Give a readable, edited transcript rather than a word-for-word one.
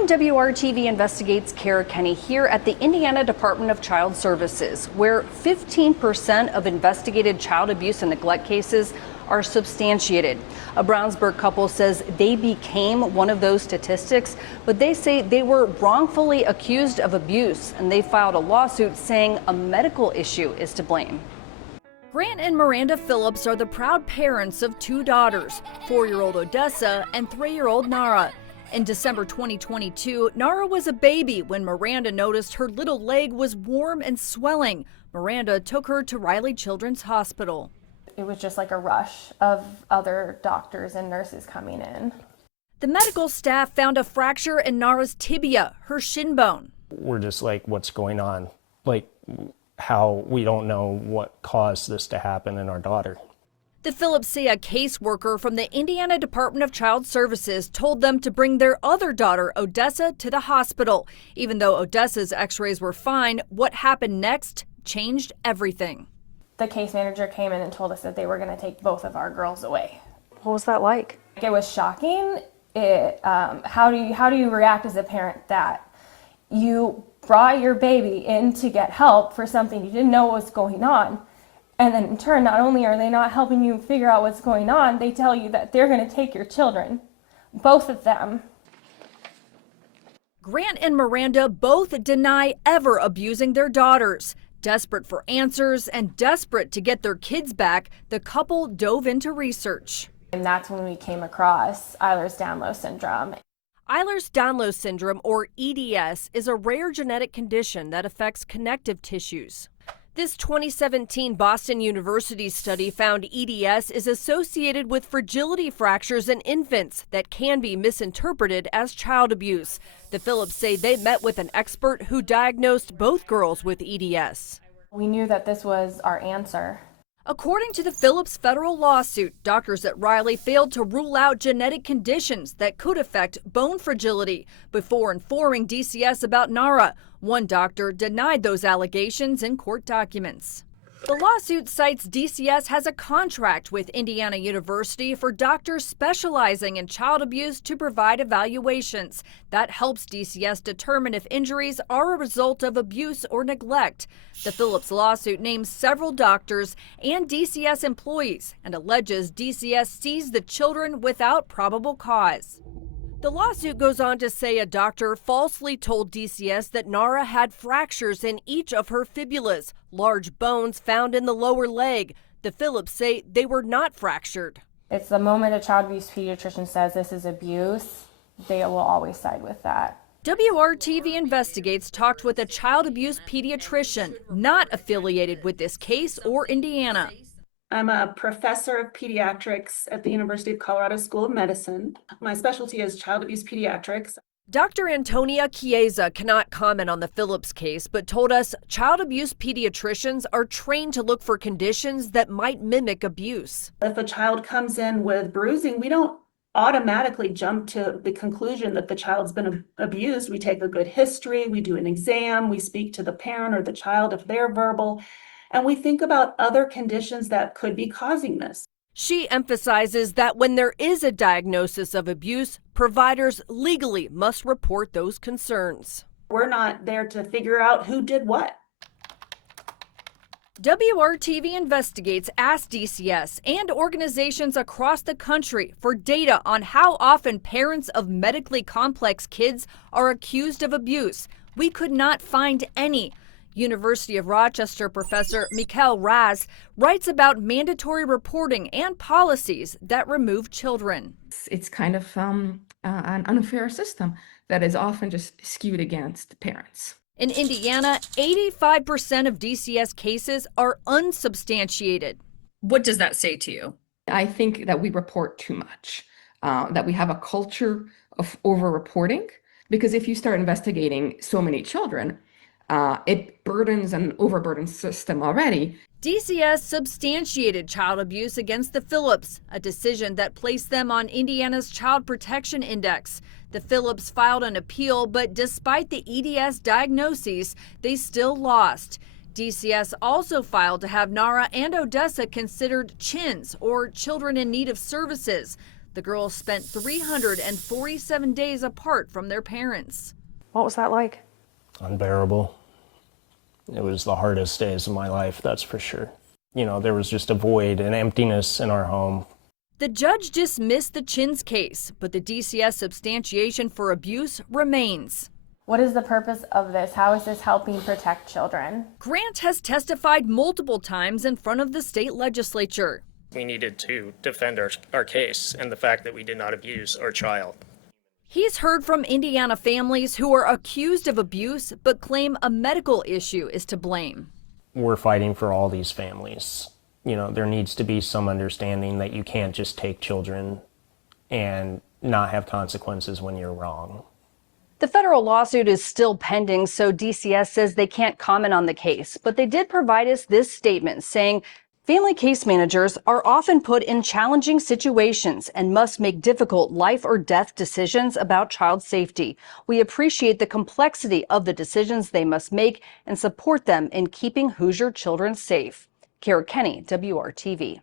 On WRTV Investigates, Kara Kenny here at the Indiana Department of Child Services, where 15% of investigated child abuse and neglect cases are substantiated. A Brownsburg couple says they became one of those statistics, but they say they were wrongfully accused of abuse, and they filed a lawsuit saying a medical issue is to blame. Grant and Miranda Phillips are the proud parents of two daughters, 4-year-old Odessa and 3-year-old Nara. In December 2022, Nara was a baby when Miranda noticed her little leg was warm and swelling. Miranda took her to Riley Children's Hospital. It was just like a rush of other doctors and nurses coming in. The medical staff found a fracture in Nara's tibia, her shin bone. We're just like, what's going on? Like, how we don't know what caused this to happen in our daughter. The Phillips say a caseworker from the Indiana Department of Child Services told them to bring their other daughter, Odessa, to the hospital. Even though Odessa's x-rays were fine, what happened next changed everything. The case manager came in and told us that they were going to take both of our girls away. What was that like? It was shocking. How do you react as a parent that you brought your baby in to get help for something you didn't know was going on? And then in turn, not only are they not helping you figure out what's going on, they tell you that they're going to take your children, both of them. Grant and Miranda both deny ever abusing their daughters. Desperate for answers and desperate to get their kids back, the couple dove into research. And that's when we came across Ehlers-Danlos syndrome. Ehlers-Danlos syndrome, or EDS, is a rare genetic condition that affects connective tissues. This 2017 Boston University study found EDS is associated with fragility fractures in infants that can be misinterpreted as child abuse. The Phillips say they met with an expert who diagnosed both girls with EDS. We knew that this was our answer. According to the Phillips federal lawsuit, doctors at Riley failed to rule out genetic conditions that could affect bone fragility before informing DCS about Nara. One doctor denied those allegations in court documents. The lawsuit cites DCS has a contract with Indiana University for doctors specializing in child abuse to provide evaluations. That helps DCS determine if injuries are a result of abuse or neglect. The Phillips lawsuit names several doctors and DCS employees and alleges DCS seized the children without probable cause. The lawsuit goes on to say a doctor falsely told DCS that Nara had fractures in each of her fibulas, large bones found in the lower leg. The Phillips say they were not fractured. It's the moment a child abuse pediatrician says this is abuse, they will always side with that. WRTV Investigates talked with a child abuse pediatrician not affiliated with this case or Indiana. I'm a professor of pediatrics at the University of Colorado School of Medicine. My specialty is child abuse pediatrics. Dr. Antonia Chiesa cannot comment on the Phillips case, but told us child abuse pediatricians are trained to look for conditions that might mimic abuse. If a child comes in with bruising, we don't automatically jump to the conclusion that the child's been abused. We take a good history, we do an exam, we speak to the parent or the child if they're verbal, and we think about other conditions that could be causing this. She emphasizes that when there is a diagnosis of abuse, providers legally must report those concerns. We're not there to figure out who did what. WRTV Investigates asked DCS and organizations across the country for data on how often parents of medically complex kids are accused of abuse. We could not find any. University of Rochester professor Mikhail Raz writes about mandatory reporting and policies that remove children. It's kind of an unfair system that is often just skewed against parents. In Indiana, 85% of DCS cases are unsubstantiated. What does that say to you? I think that we report too much, that we have a culture of over-reporting, because if you start investigating so many children, it burdens an overburdened system already. DCS substantiated child abuse against the Phillips, a decision that placed them on Indiana's Child Protection Index. The Phillips filed an appeal, but despite the EDS diagnoses, they still lost. DCS also filed to have Nara and Odessa considered CHINs, or Children in Need of Services. The girls spent 347 days apart from their parents. What was that like? Unbearable. It was the hardest days of my life, that's for sure. You know, there was just a void, an emptiness in our home. The judge dismissed the Chins case, but the DCS substantiation for abuse remains. What is the purpose of this? How is this helping protect children? Grant has testified multiple times in front of the state legislature. We needed to defend our case and the fact that we did not abuse our child. He's heard from Indiana families who are accused of abuse but claim a medical issue is to blame. We're fighting for all these families. You know, there needs to be some understanding that you can't just take children and not have consequences when you're wrong. The federal lawsuit is still pending, so DCS says they can't comment on the case. But they did provide us this statement saying family case managers are often put in challenging situations and must make difficult life or death decisions about child safety. We appreciate the complexity of the decisions they must make and support them in keeping Hoosier children safe. Kara Kenny, WRTV.